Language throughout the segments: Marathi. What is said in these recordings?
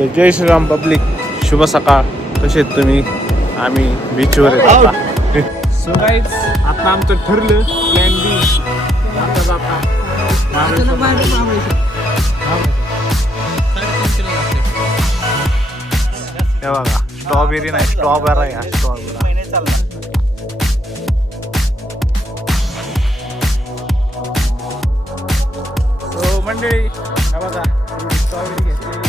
तर जय श्रीराम पब्लिक, शुभ सकाळ. कसे आहेत तुम्ही? आम्ही बीचवर येतो आता. सो गाईज, आता आमचं ठरलं प्लॅन बी. आता जाता हे बघा, स्ट्रॉबेरी नाही, स्ट्रॉबेरी आहे. स्ट्रॉबेरी सो मंडळी, हे बघा, स्ट्रॉबेरी घेतलेली.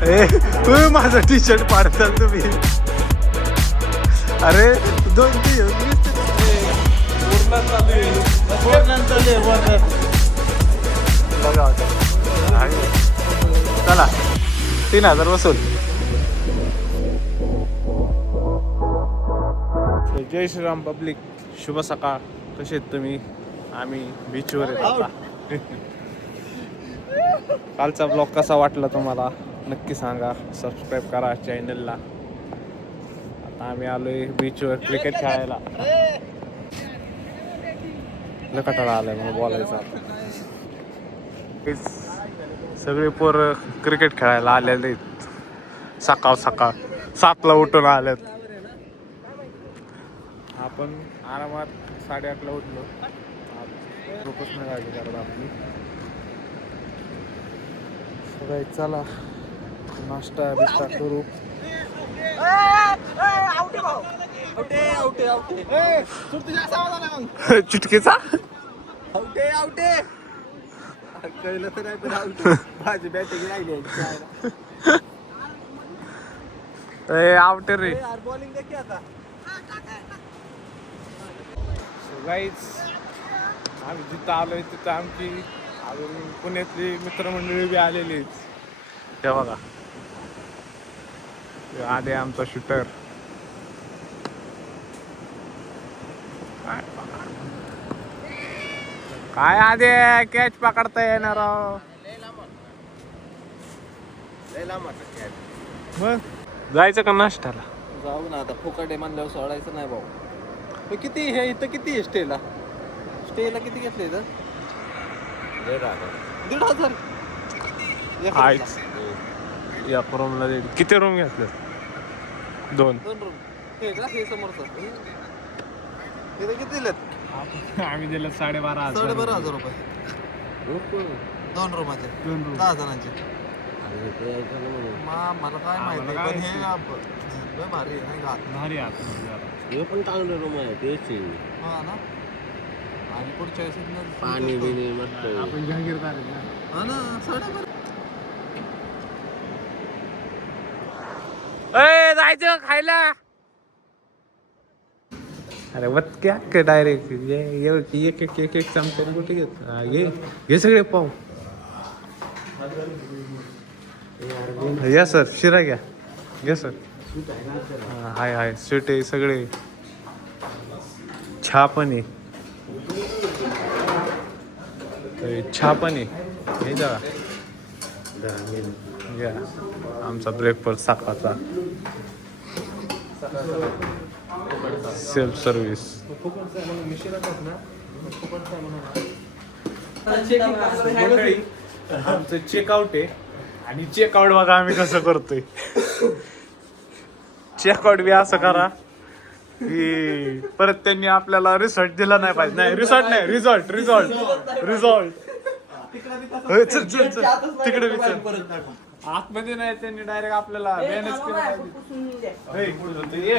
तुम्ही माझं टी शर्ट पाडताल तुम्ही. अरे दोन चला 3000 वसूल. जय श्रीराम पब्लिक, शुभ सकाळ. कसे आहेत तुम्ही? आम्ही बीचवर येतो आता. कालचा ब्लॉग कसा वाटला तुम्हाला नक्की सांगा. सबस्क्राईब करा चॅनलला. आता आम्ही आलोय बीचवर क्रिकेट खेळायला. लकटाळा आलाय म्हणून बोलायचं. सगळे पोरं क्रिकेट खेळायला आलेले आहेत. सकाळ 7ला उठून आल्यात. आपण आरामात 8:30ला उठलो. प्रोफेशनल गाडी करत आपली. सगळे चला नाश्ता बिस्टा करू. चुटकीचा कळलं तर नाही पण माझी बॅटिंग राहिली. आउट रे. बॉलिंग देखील आता. गाईज, आम्ही जिथं आलोय तिथं आमची अजून पुण्यातली मित्रमंडळी बी आलेली आहेत. ते बघा, आधी आमचा शूटर. काय आधी कॅच पकडता येणार मग जायचं का नाश्त्याला? जाऊ ना आता. फुकट म्हणल्यावर सोडायचं नाही भाऊ. किती हे इथं किती आहे स्टेला किती घेतले इथं? 1,500. या रूमला किती रूम घेतले? 2 रूम. हे का हे समोरचं इथं किती दिलेत? आम्ही दिलं 12,500 रुपये. 2 रूमाचे 10 जणांचे. मला काय माहिती पण हे भारी आहे नाही का? भारी हे पण चांगलं रूम आहे तेच. हा ना. आणि पुढच्या पाणी बिणी मस्त. आपण जहांगीरदार हा ना. 12,500. जायचं खायला. अरे वत्क्या का डायरेक्ट एक चमच्याने कुठे घेत. घे सगळे पाव. या सर, शिरा घ्या. घ्या सर. हाय स्वीट आहे सगळे. चहा पण आहे. चहा पण आहे. हे जा घ्या. आमचा ब्रेकफास्ट सकाळचा. Self service. आमचं चेकआउट आहे. आणि चेकआउट बघा आम्ही कसं करतोय. चेकआउट बी असं करा की परत त्यांनी आपल्याला रिसॉर्ट दिला नाही पाहिजे. नाही रिसॉर्ट नाही, रिसॉर्ट. चल तिकडे विचार. आतमध्ये नाही, त्यांनी डायरेक्ट आपल्याला मॅनेज केलं.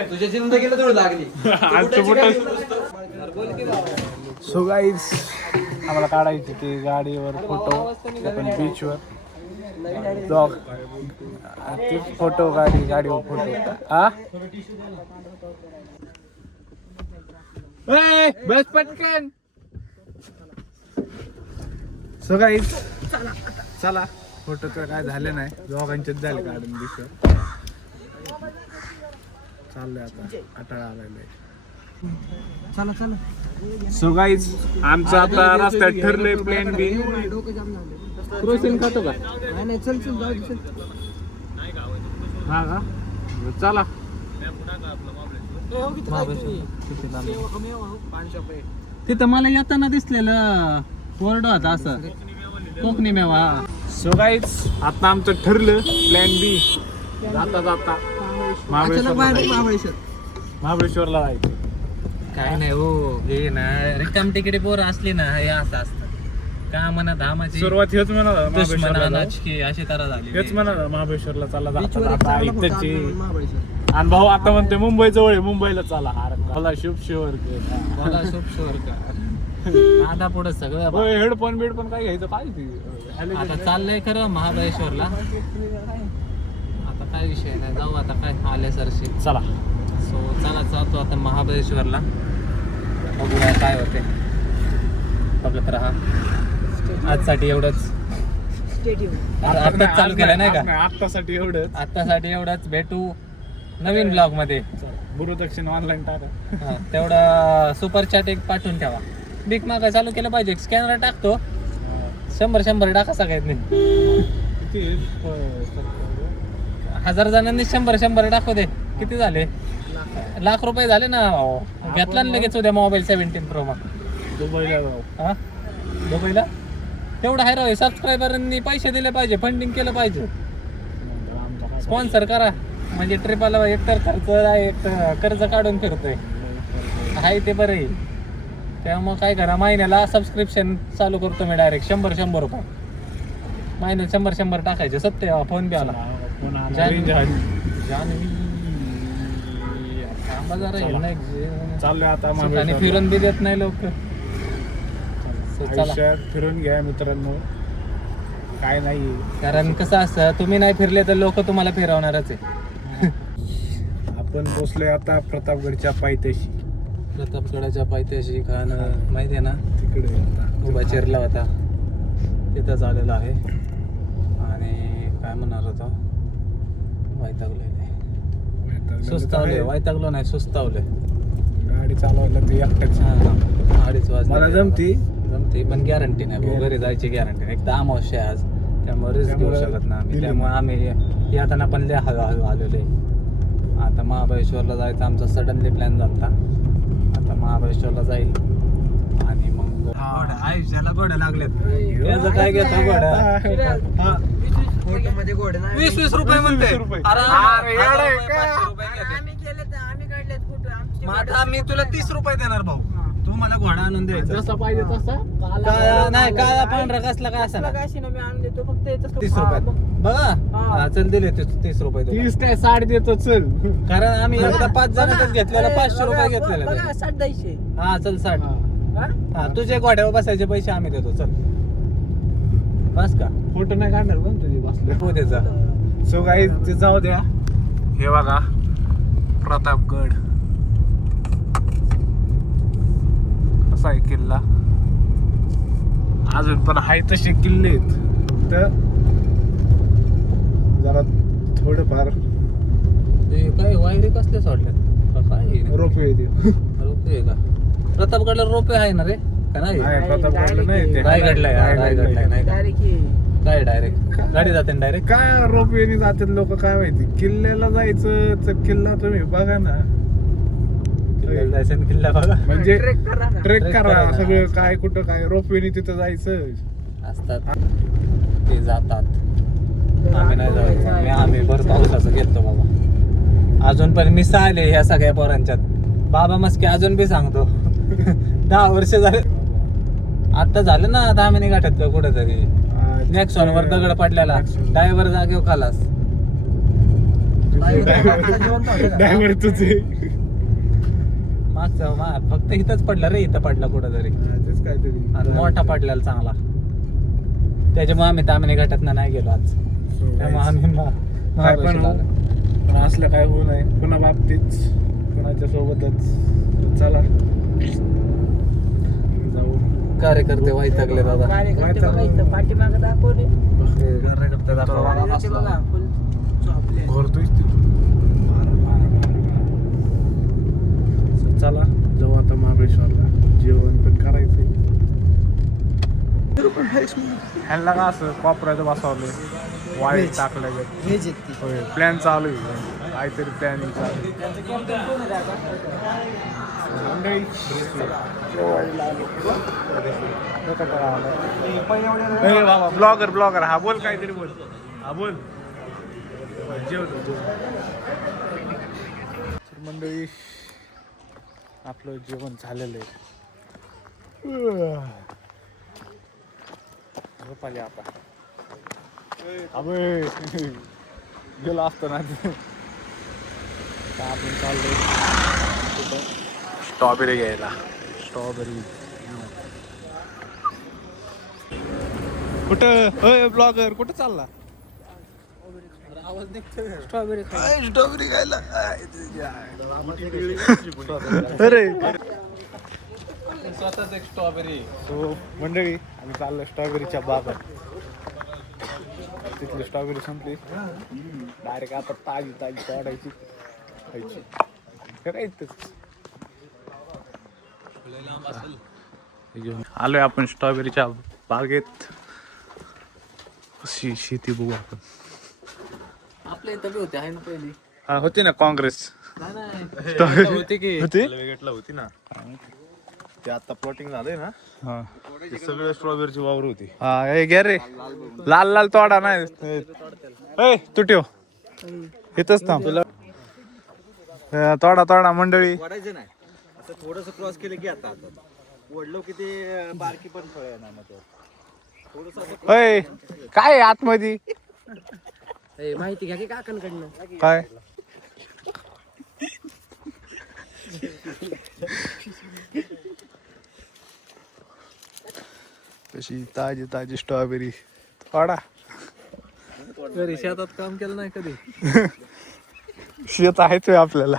तुझ्या जिंदगीला थोडी लागली. सो गाईज, आम्हाला काढायची ती गाडीवर फोटो. आपण बीचवर ब्लॉग ते फोटो गाडीवर फोटो. बस पटकन. सो गाईज, चला. फोटोचं काय झालं नाही, दोघांचेच झाले काढून दिसत. चाललंय आता. अटाळा आलेलं. चला. सो गाईज, आमचं आता रस्त्यात ठरलंय प्लॅन बी. क्रोसिन खातो का? नाही चल जाऊ. हा का? चला. तिथं मला येताना दिसलेलं बोर्ड होता असं कोकणी मेवा. सो गाईज आता आमचं ठरलं प्लॅन बी जाता जाता महाबळेश्वरला जायचं. काय नाही हो, हे ना रिकाम तिकडे पोरं असली ना हे असं असतं का म्हणा धामाची सुरुवात हेच म्हणा दुश्मना नाचकी अशी तरा झाली. हेच म्हणा महाबळेश्वरला चालला जाता इथंची. आणि भाऊ आता म्हणते मुंबई जवळ आहे, मुंबईला चला. मला शुभ शिवर मला शुभ का आता पुढे सगळं हेडफोन बिडफोन काय घ्यायचं पाहिजे. आता चाललंय खरं महाबळेश्वरला. आता काय विषय नाही, जाऊ आता काय आले सरशी. चला सो चला जातो आता महाबळेश्वरला, बघूया काय होते. बघत राहा. आजसाठी एवढंच. आत्ताच चालू केलं नाही का, आत्तासाठी एवढंच. आत्तासाठी एवढंच. भेटू नवीन ब्लॉग मध्ये. गुरुदक्षिण ऑनलाईन टाका. तेवढा सुपर चॅट एक पाठवून ठेवा. बिग मागा चालू केलं पाहिजे. स्कॅनर टाकतो 100 टाका सगळ्यांनी. 1000 जणांनी 100 टाकू दे. किती झाले? लाख रुपये झाले ना. घेतला ना लगेच उद्या मोबाईल 17 Pro मग दुबईला दुबईला. तेवढं आहे राव. सबस्क्रायबरांनी पैसे दिले पाहिजे, फंडिंग केलं पाहिजे, स्पॉन्सर करा. म्हणजे ट्रिपाला एकतर खर्च आहे, एक कर्ज काढून फिरतोय आहे ते बरं आहे. त्यामुळे काय करा, महिन्याला सबस्क्रिप्शन चालू करतो मी डायरेक्ट 100 रुपये महिन्यात. 100 टाकायचे. सत्य फोन बी आला. चाललोय आता आणि फिरून बी देत नाही लोक. आयुष्यात फिरून घ्या मित्रांनो, काय नाही. कारण कसं असतं, तुम्ही नाही फिरले तर लोक तुम्हाला फिरवणारच आहे. आपण पोचलोय आता प्रतापगडच्या पायथ्याशी. प्रतापगडाच्या पायथ्याशी खाणं माहिती आहे ना, तिकडे आता उभा चिरला होता तिथंच आलेला आहे. आणि काय म्हणणार होता, वैतागलो नाही सुस्तावले. गाडी चालवायला ते एकट्याच. 2:30 वाजता मला जमती पण गॅरंटी नाही भाऊ. घरी जायची गॅरंटी नाही. एक तर अमावस्या आज, त्यामुळे रिस्क घेऊ शकत नाही आम्ही. त्यामुळे आम्ही येताना पण लय हळू आलेले. आता महाबळेश्वरला जायचं आमचा सडनली प्लॅन झाला. आता महाबळेश्वरला जाईल आणि मग आयुष्याला घोड्या लागलेत. त्याचं काय घेतो घोड्या? 20 रुपये म्हणते. आता मी तुला 30 रुपये देणार भाऊ. तू मला घोडा आणून द्यायचा जसा पाहिजे तसा. नाही. काळा पांढरा कसला काय असा 30 रुपये बघा. चल दिले 30 रुपये तू. 30 काय 60 देतो चल. कारण आम्ही एकदा 5 जणांतच घेतलेलं 500 रुपये घेतलेलं. हा चल 60. हा तुझे घोड्यावर बसायचे पैसे आम्ही देतो. चल बस का. फोटो नाही काढणार पण तुझी बसले हो त्याचा. सो गाईज ते जाऊ द्या. हे बघा प्रतापगड कसा आहे किल्ला. अजून पण आहे तसे किल्ले आहेत, तर जरा थोडंफार काय वायरे कसले सोडल्यात काय रोपवे रोपे का. प्रतापगडला रोपे आहे ना रे का नाही? प्रतापगडला नाही ते. रायगडला नाही काय डायरेक्ट गाडी जाते डायरेक्ट. काय रोपवेने जातात लोक काय माहिती. किल्ल्याला जायचं तर किल्ला तुम्ही बघा ना. जायचं किल्ला बघा म्हणजे ट्रेक करा सगळं. काय कुठं काय रोपवेने तिथं जायचं असतात ते जातात. आम्ही नाही जायचं. आम्ही भर पावसाचं घेतो बाबा. अजून पण मिस आले ह्या सगळ्या पोरांच्यात. बाबा मस्के अजून बी सांगतो 10 वर्ष झाले. आता झालं ना 10 महिने गाठत कुठेतरी. नेक्सॉन वर दगड पडलेला, ड्रायव्हर जागेवर खालास. ड्रायव्हर तुझे मागचा फक्त इथंच पडला रे. इथं पडला कुठेतरी काहीतरी आणि मोठा पडलेला चांगला. त्याच्यामुळे आम्ही 10 महिने गाठत नाही गेलो आज. त्यामुळे आम्ही काय पण असलं काय होऊ नये पुन्हा बाबतीत कुणाच्या सोबतच. चला जाऊ. कार्यकर्ते वैतागले दादा. कार्यकर्ते घोरतोय चला जाऊ आता महाबळेश्वरला. जेवण पण करायचंय. ह्यांना का असं कॉपऱ्याचं बसवलं वाईट टाकलं होय प्लॅन चालू आहे काहीतरी प्लॅनिंग चालू आहे बाबा ब्लॉगर हा बोल काहीतरी बोल हा बोल जेवतो मंडळी आपलं जेवण झालेलं आहे झोपाले आता अबे गेलो असतो ना आपण चाललोय स्ट्रॉबेरी घ्यायला स्ट्रॉबेरी कुठं ब्लॉगर कुठं चालला स्ट्रॉबेरी खायला अरे स्वतःच एक स्ट्रॉबेरी सो मंडळी आम्ही चाललो स्ट्रॉबेरीच्या बागात तिथली स्ट्रॉबेरी संपली डायरेक्ट आता ताजी तोडायची खायची हे काय आलोय आपण स्ट्रॉबेरीच्या बागेत कशी शेती बघू आपण आपल्या इथं बी होते आहे ना पहिली होती ना काँग्रेस होती की होती होती ना ते आता प्लॉटिंग झालंय ना हा ते सगळे स्ट्रॉबेरीची वावर होती हा हे घे रे लाल लाल तोडा नाही तू ठेव इथंच थांब तोडा मंडळी वाढायचं नाही असं थोडस क्रॉस केलं की आता ओढलो की ते बारकी पण फळ आहे ना मग थोडस काय आहे आतमध्ये माहिती घ्या की काकांकडनं काय कशी ताजी स्ट्रॉबेरी तोडा घरी शेतात काम केलं नाही कधी शेत आहेच आपल्याला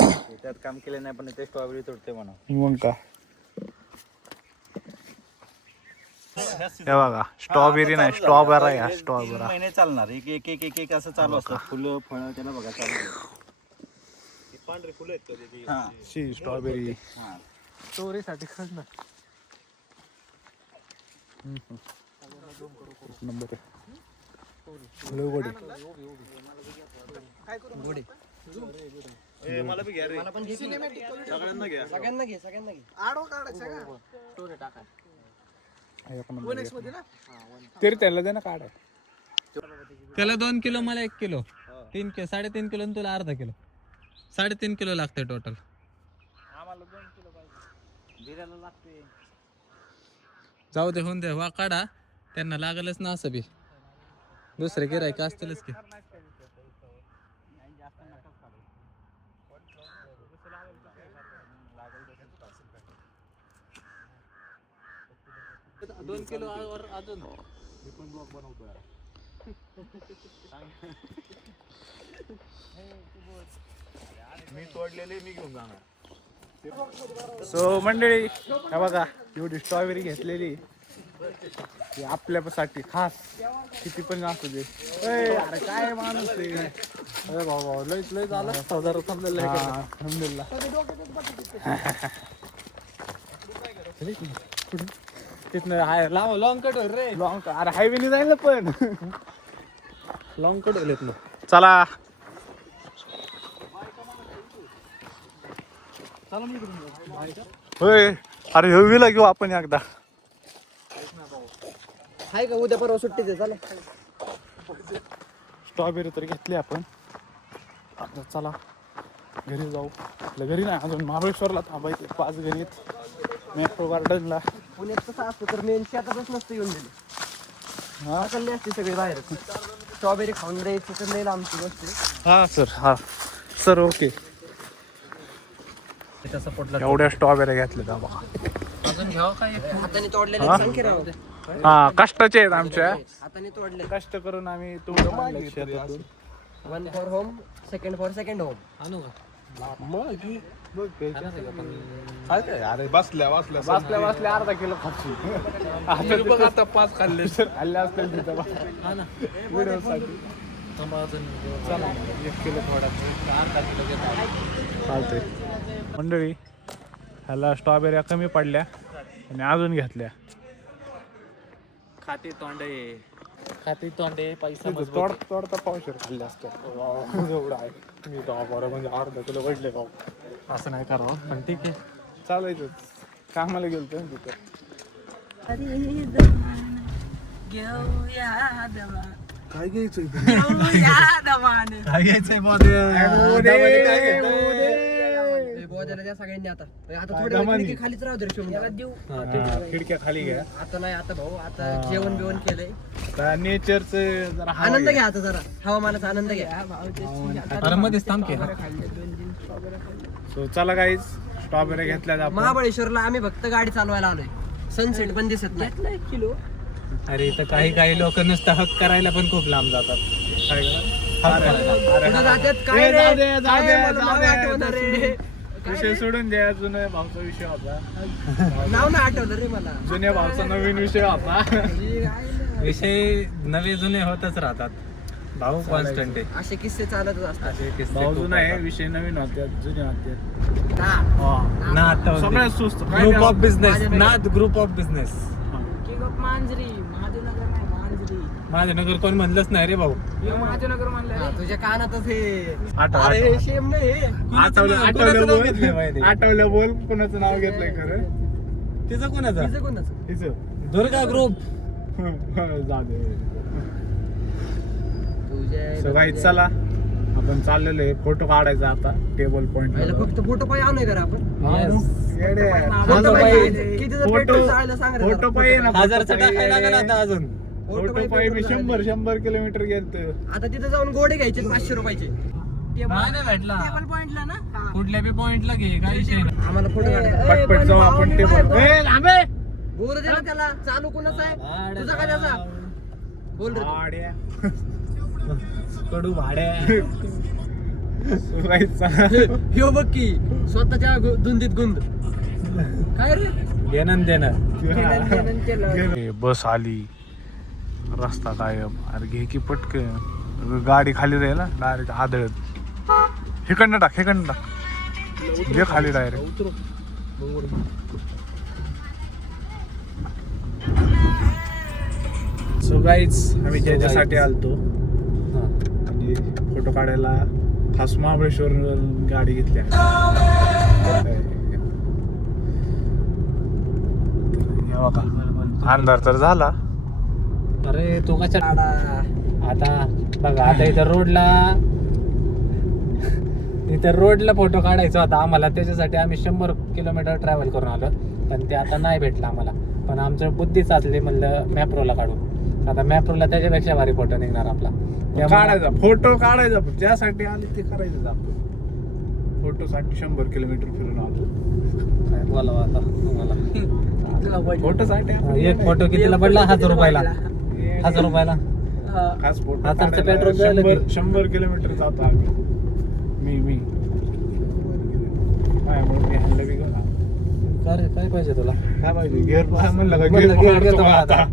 त्यात काम केलं नाही पण ते स्ट्रॉबेरी तोडते म्हणा मग काय हे बघा स्ट्रॉबेरी नाही स्ट्रॉबेरा या स्ट्रॉबेरा महिने चालणार एक एक एक एक एक असं चालू असतं फुलं फळं त्याला बघा चालू पांढरे फुलं आहेत कधी शी स्ट्रॉबेरी चोरीसाठी खरंच ना नंबर लय गोडी मला बी घ्या रे सगळ्यांना घ्या एक नंबर तरी त्याला दे ना काढाय त्याला 2 किलो मला 1 किलो 3 किलो 3.5 किलो आणि तुला अर्धा किलो 3.5 किलो लागतंय टोटल जाऊ दे होऊन दे वा काढा त्यांना लागलच ना असं बी दुसरे गिरायक असतीलच की 2 किलो अजून मी पण ब्लॉग बनवतोय मी तोडलेले मी घेऊन जाणार सो मंडळी हे बघा एवढी स्ट्रॉबेरी घेतलेली ती आपल्यासाठी खास किती पण असू दे अरे काय माणूस अरे बाबा लय झालं 1000 थांबलेलं आहे तिथनं हाय लॉंग कट रे लॉंग अरे हायवे जाईल ना पण लॉंग कट होलेत ना चला होय अरे हेवीला घेऊ आपण एकदा हाय का उद्या परवा सुट्टी दे चला स्ट्रॉबेरी तर घेतली आपण आता चला घरी जाऊ आपल्या घरी नाही अजून महाबळेश्वरला थांबायचे 5 घरी मेट्रो गार्डनला पुण्यात कसं असतं तर मेन शेतातच नसतं येऊन दिले हा चालले असते सगळे बाहेर स्ट्रॉबेरी खाऊन द्यायची तर लई लांबची गोष्ट हा सर ओके त्याचा सपोर्टला एवढ्या स्ट्रॉबेरी घेतल्या बघा अजून घ्यावं काय हाताने तोडलेले संख्या राहू दे हा कष्टाचे आहेत आमच्या हाताने तोडले कष्ट करून आम्ही तोडून शेतातून 1 for home 2nd for second home आणू का अरे बसल्या अर्धा किलो खाची बघ आता 5 खाल्ले खाल्ले असतील तिथं हा ना व्हिडिओसाठी चला 1 किलो थोडा अर्धा किलो घेतो चालतंय मंडळी ह्याला स्ट्रॉबेऱ्या कमी पडल्या आणि अजून घेतल्या. खाते तोंडे पैसा तोडता पावशेर खाल्ले असते एवढं आहे. मी बरं म्हणजे अर्धा किलो वाढले भाऊ. असं नाही करावं पण ठीक आहे. चालायचं कामाला गेलतो ना तिथं. काय घ्यायचं काय घ्यायचंय सगळ्यांनी आता थोड्या वेळ खालीच राहू दे देऊ. खिडक्या खाली घ्या. आता नाही आता भाऊ आता जेवण बिवण केलंय. आता नेचरचं जरा आनंद घ्या आता जरा हवामानाचा आनंद घ्या. मध्येच थांब की. सो चला गाईज स्ट्रॉबेरी घेतल्या आपण. महाबळेश्वरला आम्ही फक्त गाडी चालवायला आलोय. सनसेट पण दिसत नाही. किलो अरे इथं काही लोक नुसतं हक करायला पण खूप लांब जातात. कुठं जातात काय रे? काय मला नाव आठवणार रे? विषय सोडून द्या. जुन्या भावचा विषय होता. नाव नाही आठवलं रे मला. जुन्या भावचा नवीन विषय होता. विषय नवे जुने होतच राहतात. भाऊ कॉन्स्टंट आहे. असे किस्से चालतच असतात. असे किस्से भाऊ खूप जुना आहे. होतात. विषय नवीन होते जुने होते. ना आता सगळ्यात स्वस्त ग्रुप ऑफ बिझनेस नाद ग्रुप ऑफ बिझनेस. मांजरी महादेवनगर नाही मांजरी. माझं नगर कोण म्हणलंच नाही रे भाऊ. महादेवनगर म्हणलं तुझ्या कानातच हे. आठवलं. अरे शेम नाही हे. आठवलं बोल कोणाचं नाव घेतलंय खरं. तिचं कोणाचं? तिचं कोणाचं? तिचं दुर्गा ग्रुप. जाऊ दे. तुझ्या So guys, चला आपण चाललेलो आहे फोटो काढायचा आता टेबल पॉइंट. फक्त फोटो पाहिजे आणूय का रे आपण? फोटो पाहिजे. कितीचं पेट्रोल जायला सांग रे फोटो जरा. पाहिजे ना. हजारचा टाकायला लागला आता अजून. फोटो पाहिजे. मी 100 किलोमीटर गेलतो. आता तिथे जाऊन गोडे घ्यायचे 500 रुपयाचे. नाही भेटला. टेबल पॉइंटला ना कुठल्या बी पॉइंटला घे काही विषय नाही. आम्हाला फोटो काढायचा. पटपट जाऊ आपण टेबल. बोल दे ना त्याला. चालू कोणाचा आहे? तुझा का त्याचा? बोल रे. भाड्या. कडू भाड्या. So guys, चला. ह्यो बघ की स्वतःच्या धुंदीत गुंद. काय रे? घेणं देणं. हे बस आली. रस्ता कायम. अरे घे की पटकन. गाडी खाली राहील ना डायरेक्ट आदळत. हेकडनं टाक हेकडनं टाक. घे खाली डायरेक्ट. सो गाईज आम्ही त्याच्यासाठी आलतो आणि फोटो काढायला खास महाबळेश्वर गाडी घेतली. हे बघा अंधार तर झाला. अरे तू कशा आता बघा आता इथं रोडला फोटो काढायचा होता आम्हाला. त्याच्यासाठी आम्ही 100 किलोमीटर ट्रॅव्हल करून आलो पण ते आता नाही भेटलं आम्हाला. पण आमचं बुद्धी साचली म्हणलं मॅप्रोला काढू. आता मॅप्रोला त्याच्यापेक्षा भारी फोटो निघणार आपला. काढायचा फोटो काढायचा ज्यासाठी आले ते करायचं आपण. फोटो साठी 100 किलोमीटर फिरून आलो. काय बोलावं आता तुम्हाला. फोटो साठी एक फोटो कितीला पडला? 1000 रुपयाला. 1000 रुपयाला खास फोटो हजारचं पेट्रोल झालं की. 100 किलोमीटर जातो आम्ही. मी हल्लं बी गेला. काय पाहिजे तुला? काय पाहिजे गेअर म्हणलं का म्हणलं गेअर gear घेतो मारतो आता. आता.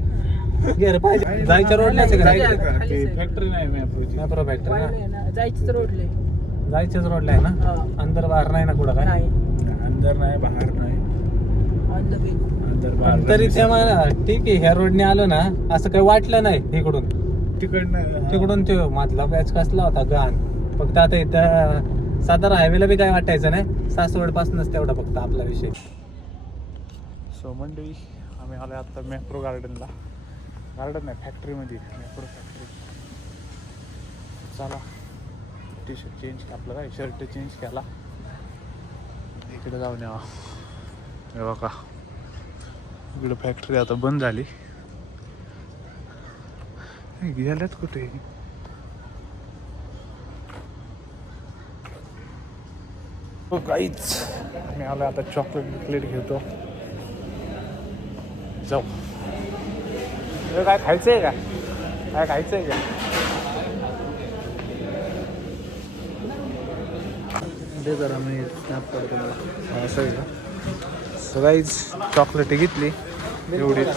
गेअर पाहिजे. जायच्या रोडलाच फॅक्टरी नाही मॅप्रो फॅक्टरी ना. जायचीच रोडले. जायच्याच रोडला आहे ना. अंदर बाहेर नाही ना कुठं काय. अंदर नाही बाहेर नाही. अंदर पण बाहेर तरी ते मला ठीक आहे ह्या रोडने आलो ना असं काही वाटलं नाही. इकडून तिकडून ते मधला पॅच कसला होता घाण. फक्त आता इथं सातारा हायवेला बी काय वाटायचं नाही. सासवड पासूनच तेवढा फक्त आपला विषय. सो मंडळी आम्ही आलो आता मॅप्रो गार्डनला. गार्डन नाही फॅक्टरीमध्ये मॅप्रो फॅक्टरी. चला टी शर्ट चेंज आपलं काय शर्ट चेंज केला. इकडे जाऊन यावा. हे बघा इकडे फॅक्टरी आता बंद झाली. गेल्यात कुठे. काहीच मी आलो आता चॉकलेट प्लेट घेतो. जाऊ. काय खायचंय का? काय खायचंय का? दे जरा मी स्नॅप करतो मला. असं आहे का? सो गाईज चॉकलेट घेतली एवढीच.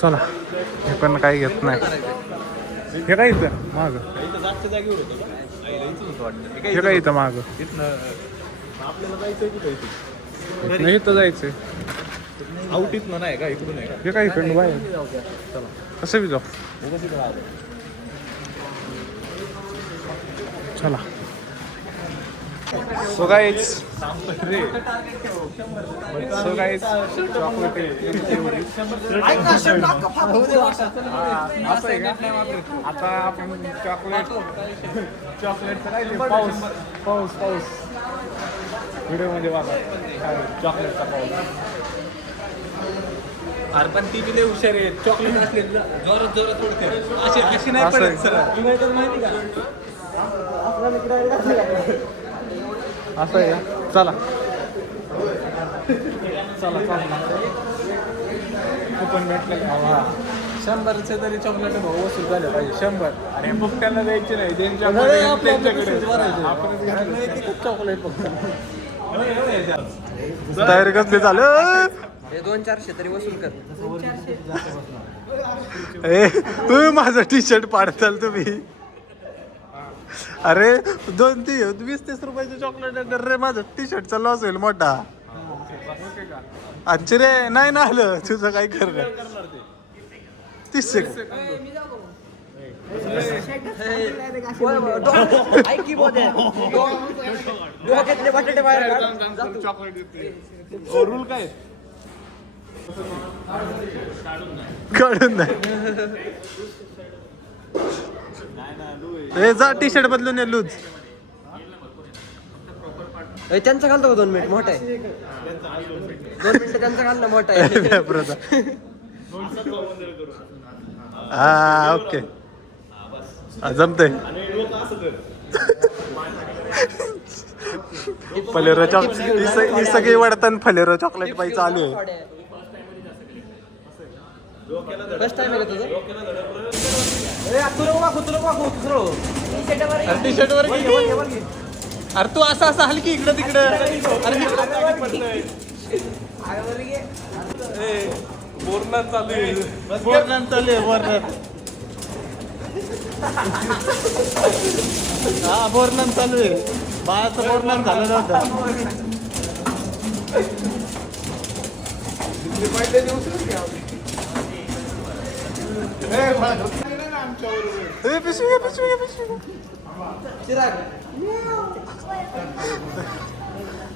चला हे पण काही घेत नाही. हे काय इथं माग हे काय इथं माग आपल्याला जायचं की नाही तर जायचंय. आउट इथनं नाही का इकडून आहे का हे काय इकडनं बाहेर कसं बी जाऊ. चला. सो गाईज आता आपण चॉकलेटचं काय ते पाऊस पाऊस पाऊस व्हिडिओमध्ये बघा चॉकलेटचा पाऊस. अरे पण ती बी लय हुशार आहे. चॉकलेट असले जोरात जोरात थोडं अशी कशी नाही असं पडत सर माहिती का. असं आहे का? चला चला चला कुपन भेटलं. 100चे तरी चॉकलेट भाऊ वसूल झाले पाहिजे 100. आणि मुक्त्यांना द्यायची नाही त्यांच्याकडे चॉकलेट तयारी कसली झालं. 200-400 तरी वसूल कर. तुम्ही माझं टी शर्ट पाडताल तुम्ही. अरे 20-30 रुपयाचे चॉकलेट रे. माझं टी शर्टचा लॉस होईल मोठा. अच्छा रे नाही ना आलं तुझं काय करणार. 30 सेकंद रूल काय काढून नाही. जा टी शर्ट बदलून ये लूज. त्यांचा घालतो का 2 मिनिट मोठा आहे. 2 मिनिटं त्यांचा घालणं मोठा आहे. हा ओके जमते. फलेरो चॉकलेट सगळी वाढताना फलेरो चॉकलेट पाहिजे चालू आहे. फर्स्ट टाइम आहे का तुझं. टी शर्ट वर अरे तू असं असं हलकी इकडं तिकडं. अरे बोरनाथ चालू आहे. बोरनाथ चालू आहे बोरनाथ. हा बोरनाथ चालू आहे. बाळाचं बोरनाथ झालं नव्हतं.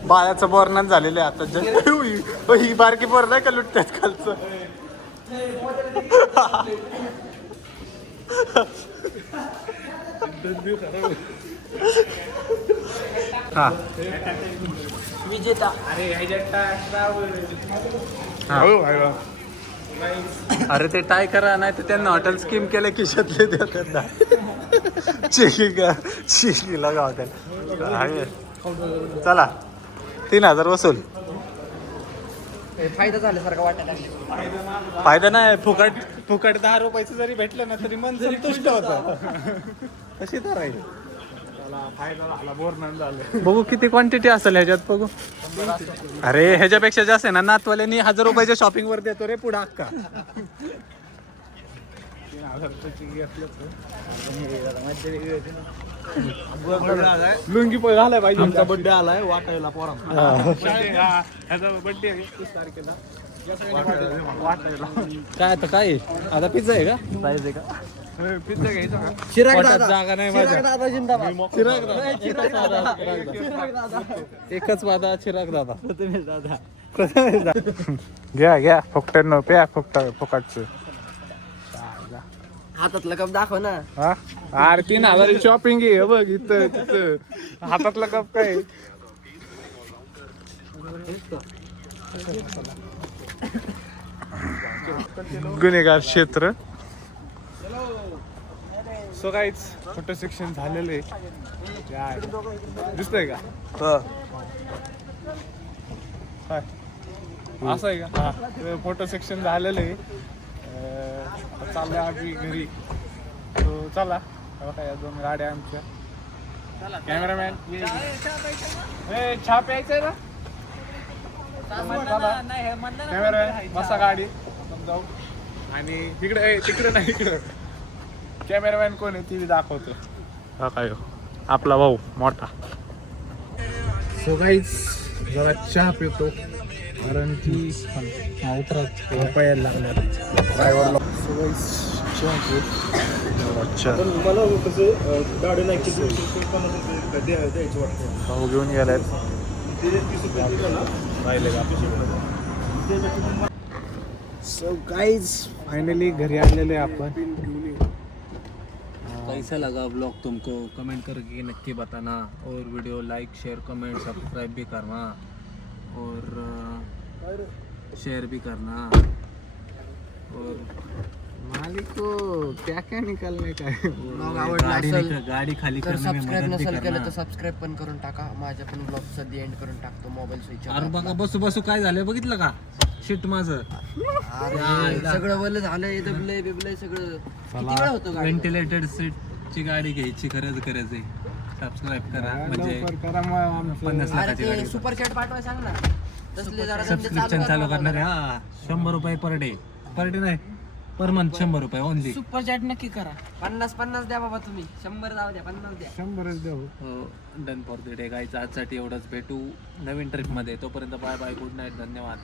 बाळाचं बोरनाथ झालेलं आहे आता. ही बारकी बोर नाही का लुटतात खालचं. हा विजेता. अरे ते टाय करा नाही तर त्यांना हॉटेल स्कीम केलं खिशातले त्यांना चिकीला गाव त्याला. चला 3000 वसूल. फायदा झाल्यासारखा वाटायला. फायदा नाही. फुकट 10 रुपयाचं जरी भेटलं ना तरी मन संतुष्ट होतं. कशी तर राहील. बघू किती क्वांटिटी असेल ह्याच्यात बघू. अरे ह्याच्यापेक्षा जास्त आहे ना. नातवाल्यांनी 1000 रुपयाच्या शॉपिंग वर देतो रे पुढे अक्का. लुंगी पण घालाय पाहिजे. आमचा बर्थडे आलाय वाटायला पोरांना. ह्याचा बर्थडे 31 तारखेला वाटायला. काय आता काय आता पिझ्झा आहे का. साईज आहे का पिझ्झा घ्यायचा का. पोटात जागा नाही माझ्या. एकच वादा चिराग दादा. घ्या घ्या फुकट न प्या फुकटचं. हातातलं कप दाखव ना. हा अरे 3000 शॉपिंग आहे बघ इथं तिथं. हातातला कप काय गुन्हेगार क्षेत्र. सो गाईज फोटो सेक्शन झालेलं आहे. दिसतंय का. असं आहे का. हा फोटो सेक्शन झालेलं आहे. चाललंय आम्ही घरी. तो चला काय 2 गाड्या आमच्या. कॅमेरामॅन छाप यायचंय ना. कॅमेरामॅन बसा गाडी जाऊ. आणि तिकडे नाही इकडं. कॅमेरामॅन कोण आहे ती दाखवतो. हा काय आपला भाऊ मोठा. सो गाईज जरा चहा पितो कारण की पायाला लागणार ड्रायव्हरला अच्छा मला कसं गाडी नाही द्यायची वाटतं भाऊ घेऊन गेलाय सो गाईज फायनली घरी आलेले आपण कैसा लगा ब्लॉग तुमको कमेंट करके नक्की बताना और video like share comment subscribe भी करना और शेयर भी करना और मालिक को क्या क्या निकालने का है गाडी खाली तर करने में सबस्क्राईब मदद भी नसेल केलं तर करना. सबस्क्राईब पण करून टाका. माझ्या पण ब्लॉगचा दी एंड करून टाकतो. मोबाईल स्विच अरे बघा बसू बसू काय झालं बघितलं का शिट माझं सगळं वल्ल झालंय दबलंय बिबलंय सगळं. किती वेळ होतो गाडी व्हेंटिलेटेड सीटची गाडी घ्यायची खरंच आहे. सबस्क्राईब करा म्हणजे करा मग आमचं 50 अरे लाखाची ते गाडी सुपर चॅट पाठवा सांग ना. तसले जरा धंदे सबस्क्रिप्शन चालू करणार आहे. हा 100 रुपये पर डे नाही पर मंथ 100 रुपये ओनली. सुपर चॅट नक्की करा. 50 द्या बाबा तुम्ही. 100 जाऊ द्या 50 द्या. 100च देऊ done for the day guys. आजसाठी एवढंच. भेटू नवीन ट्रिपमध्ये. तोपर्यंत बाय बाय गुड नाईट धन्यवाद.